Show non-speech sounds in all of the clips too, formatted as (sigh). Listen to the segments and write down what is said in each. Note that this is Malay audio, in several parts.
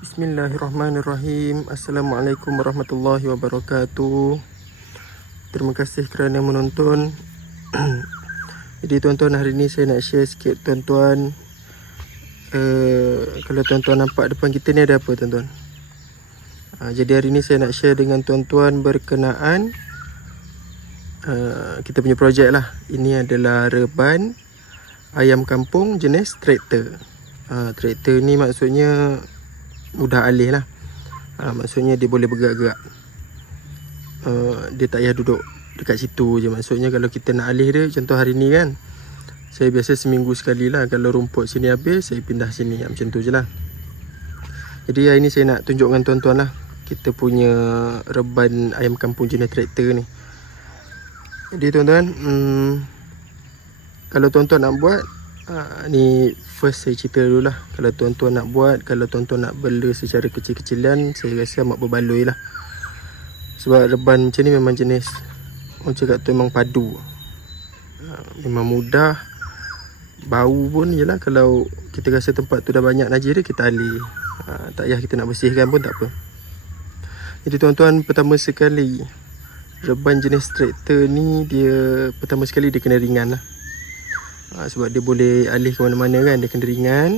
Bismillahirrahmanirrahim. Assalamualaikum warahmatullahi wabarakatuh. Terima kasih kerana menonton. (clears throat) Jadi tuan-tuan hari ni saya nak share sikit tuan-tuan. Uh, Kalau tuan-tuan nampak depan kita ni ada apa tuan-tuan? Uh, Jadi hari ni saya nak share dengan tuan-tuan berkenaan uh, Kita punya projek lah. Ini adalah reban Ayam kampung jenis traktor uh, Traktor ni maksudnya mudah alih lah. Ha, Maksudnya dia boleh bergerak-gerak. Uh, Dia tak payah duduk dekat situ je. Maksudnya kalau kita nak alih dia Contoh hari ni kan Saya biasa seminggu sekali lah. Kalau rumput sini habis Saya pindah sini. Macam tu je lah. Jadi hari ni saya nak tunjuk dengan tuan-tuan lah Kita punya reban ayam kampung jenis traktor ni. Jadi tuan-tuan hmm, Kalau tuan-tuan nak buat Ha, ni first saya cerita dulu lah. Kalau tuan-tuan nak buat Kalau tuan-tuan nak bela secara kecil-kecilan Saya rasa amat berbaloi lah. Sebab reban macam ni memang jenis Orang cakap tu memang padu. Ha, Memang mudah. Bau pun je lah. Kalau kita rasa tempat tu dah banyak najis dia Kita alih. Ha, Tak payah kita nak bersihkan pun tak apa. Jadi tuan-tuan pertama sekali Reban jenis traktor ni Dia pertama sekali dia kena ringan lah ha, Sebab dia boleh alih ke mana-mana kan Dia kena ringan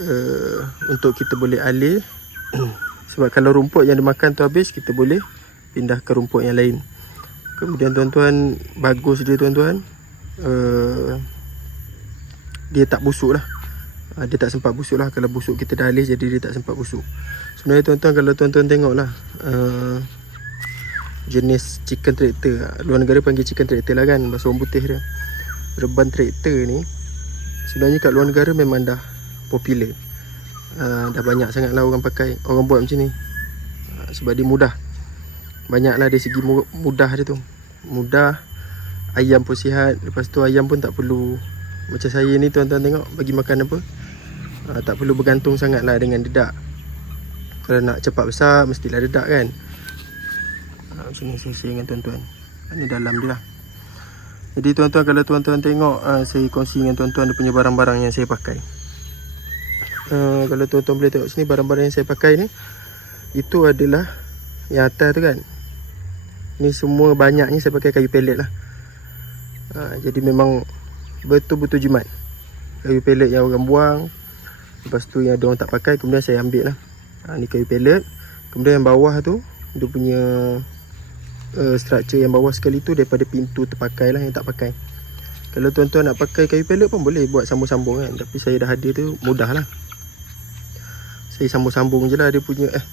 uh, Untuk kita boleh alih (clears throat) Sebab kalau rumput yang dimakan tu habis Kita boleh pindah ke rumput yang lain. Kemudian tuan-tuan Bagus dia tuan-tuan. Uh, Dia tak busuk lah. Uh, Dia tak sempat busuk lah. Kalau busuk kita dah alih Jadi dia tak sempat busuk. Sebenarnya tuan-tuan Kalau tuan-tuan tengok lah uh, Jenis chicken tractor. Luar negara panggil chicken tractor lah kan Bahasa orang putih dia reban traktor ni sebenarnya kat luar negara memang dah popular. Uh, dah banyak sangat lah orang pakai orang buat macam ni. Uh, sebab dia mudah. Banyak lah dari segi mudah dia tu. Mudah ayam pun sihat. Lepas tu ayam pun tak perlu. Macam saya ni tuan-tuan tengok bagi makan apa uh, tak perlu bergantung sangat lah dengan dedak. Kalau nak cepat besar mestilah dedak kan. Uh, macam ni saya dengan tuan-tuan. Ni dalam dia lah jadi tuan-tuan kalau tuan-tuan tengok uh, Saya kongsi dengan tuan-tuan Dia punya barang-barang yang saya pakai. Uh, Kalau tuan-tuan boleh tengok sini Barang-barang yang saya pakai ni Itu adalah Yang atas tu kan. Ni semua banyaknya saya pakai kayu pelet lah. Uh, Jadi memang Betul-betul jimat. Kayu pelet yang orang buang Lepas tu yang orang tak pakai Kemudian saya ambil lah. Uh, Ni kayu pelet. Kemudian yang bawah tu Dia punya uh, structure yang bawah sekali tu daripada pintu terpakai lah yang tak pakai. Kalau tuan-tuan nak pakai kayu pellet pun boleh buat sambung-sambung kan. Tapi saya dah ada tu mudah lah. Saya sambung-sambung je lah dia punya eh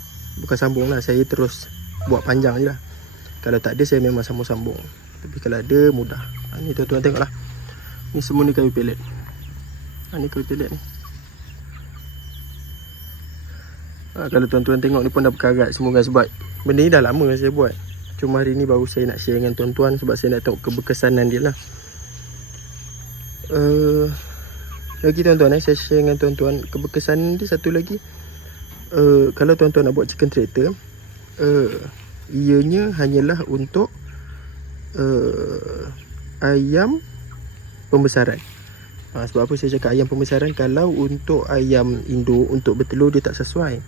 bukan sambung lah. Saya terus buat panjang je lah. Kalau tak ada saya memang sambung-sambung. Tapi kalau ada mudah. Ha, ni tuan-tuan tengok lah. Ni semua ni kayu pellet ha, ni kayu pellet ni. Ha, kalau tuan-tuan tengok ni pun dah berkarat semua kan sebab benda ni dah lama saya buat Cuma hari ni baru saya nak share dengan tuan-tuan Sebab saya nak tengok keberkesanan dia lah. Uh, Lagi tuan-tuan eh, saya share dengan tuan-tuan Keberkesanan dia satu lagi. Uh, Kalau tuan-tuan nak buat chicken tractor uh, Ianya hanyalah untuk uh, Ayam Pembesaran. Ha, sebab apa saya cakap ayam pembesaran? Kalau untuk ayam induk Untuk bertelur dia tak sesuai.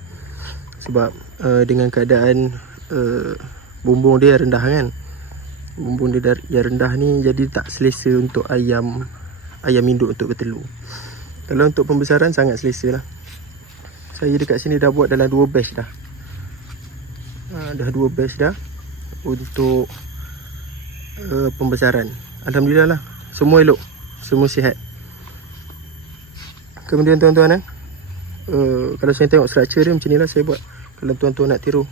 Sebab uh, dengan keadaan uh, bumbung dia rendah kan? Bumbung dia yang rendah ni jadi tak selesa untuk ayam ayam induk untuk bertelur. Kalau untuk pembesaran sangat selesa lah. Saya dekat sini dah buat dalam dua batch dah. Ha, dah dua batch dah untuk uh, pembesaran. Alhamdulillah lah. Semua elok. Semua sihat. Kemudian tuan-tuan eh uh, kalau saya tengok structure dia macam ni lah saya buat. Kalau tuan-tuan nak tiru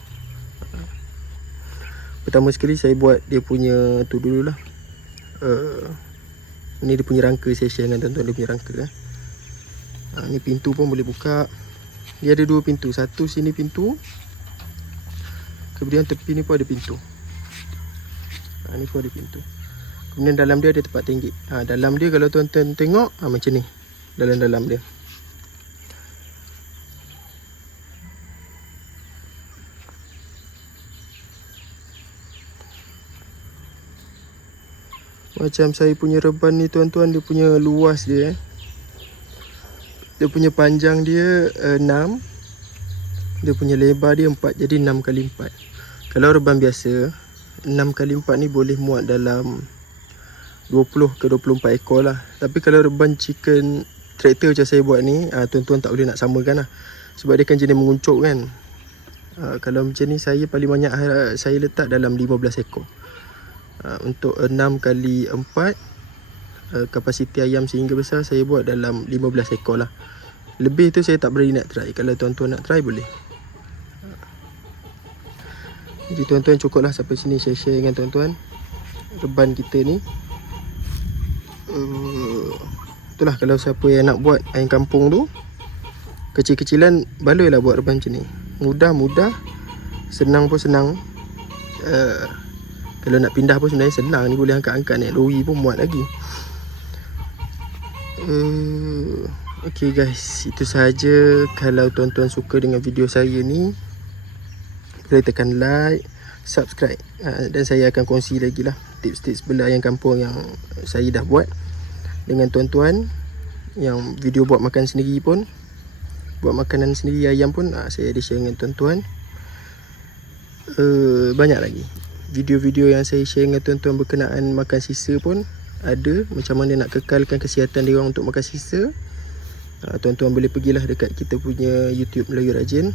Pertama sekali saya buat dia punya tu dululah. Uh, ni dia punya rangka saya share dengan tuan-tuan dia punya rangka eh. Ha, ni pintu pun boleh buka. Dia ada dua pintu. Satu sini pintu. Kemudian tepi ni pun ada pintu. Ha, ni pun ada pintu. Kemudian dalam dia ada tempat tinggi. Ha, dalam dia kalau tuan-tuan tengok ha, macam ni. Dalam-dalam dia. Macam saya punya reban ni tuan-tuan Dia punya luas dia eh. Dia punya panjang dia uh, 6 Dia punya lebar dia 4 Jadi 6 kali 4 Kalau reban biasa 6 kali 4 ni boleh muat dalam 20 ke 24 ekor lah. Tapi kalau reban chicken tractor macam saya buat ni uh, Tuan-tuan tak boleh nak samakan lah. Sebab dia kan jenis menguncup kan. Uh, Kalau macam ni saya paling banyak uh, Saya letak dalam 15 ekor uh, Untuk 6 kali 4 uh, Kapasiti ayam sehingga besar Saya buat dalam 15 ekor lah. Lebih tu saya tak berani nak try. Kalau tuan-tuan nak try boleh. Jadi tuan-tuan cukup lah sampai sini saya share dengan tuan-tuan. Reban kita ni. Uh, Itulah kalau siapa yang nak buat ayam kampung tu Kecil-kecilan baloi lah buat reban macam ni. Mudah-mudah Senang pun senang. Uh, Kalau nak pindah pun sebenarnya senang Ni boleh angkat-angkat naik lori pun muat lagi. Uh, Okay guys Itu sahaja. Kalau tuan-tuan suka dengan video saya ni Boleh tekan like Subscribe uh, Dan saya akan kongsi lagi lah Tips-tips bela ayam kampung yang Saya dah buat Dengan tuan-tuan. Yang video buat makan sendiri pun Buat makanan sendiri ayam pun uh, Saya ada share dengan tuan-tuan. Uh, Banyak lagi Video-video yang saya share dengan tuan-tuan Berkenaan makan sisa pun Ada. Macam mana nak kekalkan kesihatan dia orang Untuk makan sisa. Uh, Tuan-tuan boleh pergilah dekat kita punya YouTube Melayu Rajin